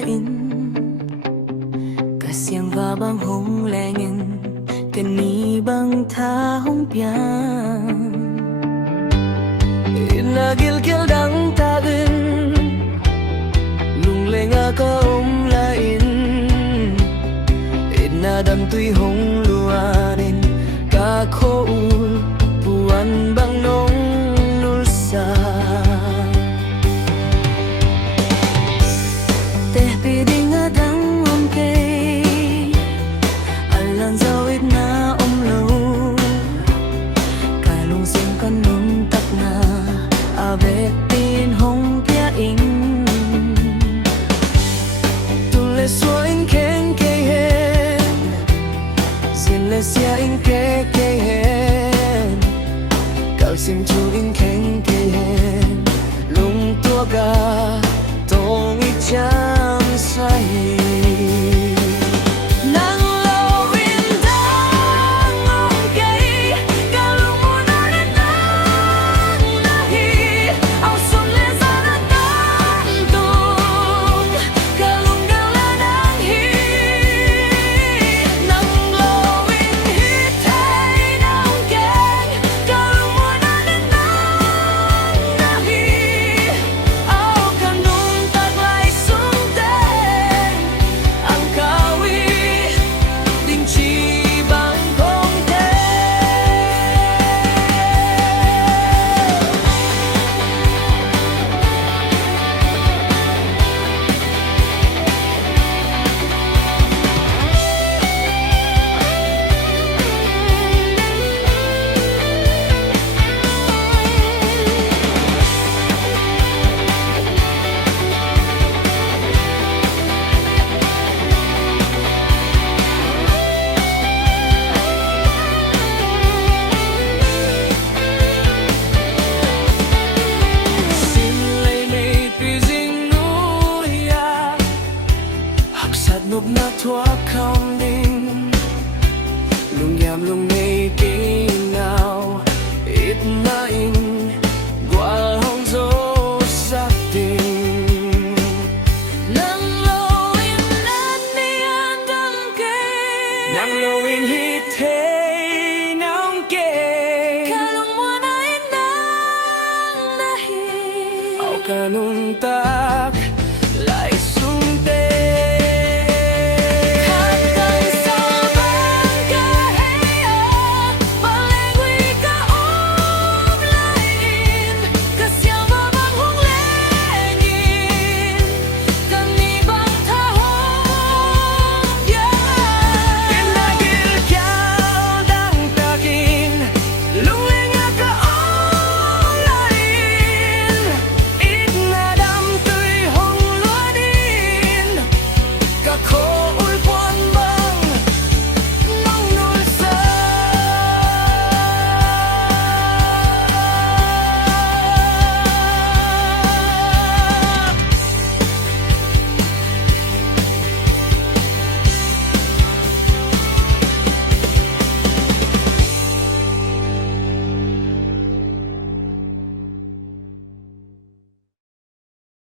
lain Kasiang babang hong lengin Kanibang tahong piyan Inagilgil dang tagen Lungleng ka lain Inadam tuy hong luanin Kakoul buwan bang nong nulsa Teh piding adang omkay Alan zawid na omlo Kalung sing kanong tak na Abet tin hong piaing Tules wain ken kehen Zinles ya in ke kehen Kalsim chu in ken kehen Lung tua ga tong icham sai Nộp na thoát không ninh Lung yam lung ngay tí nào Ít na in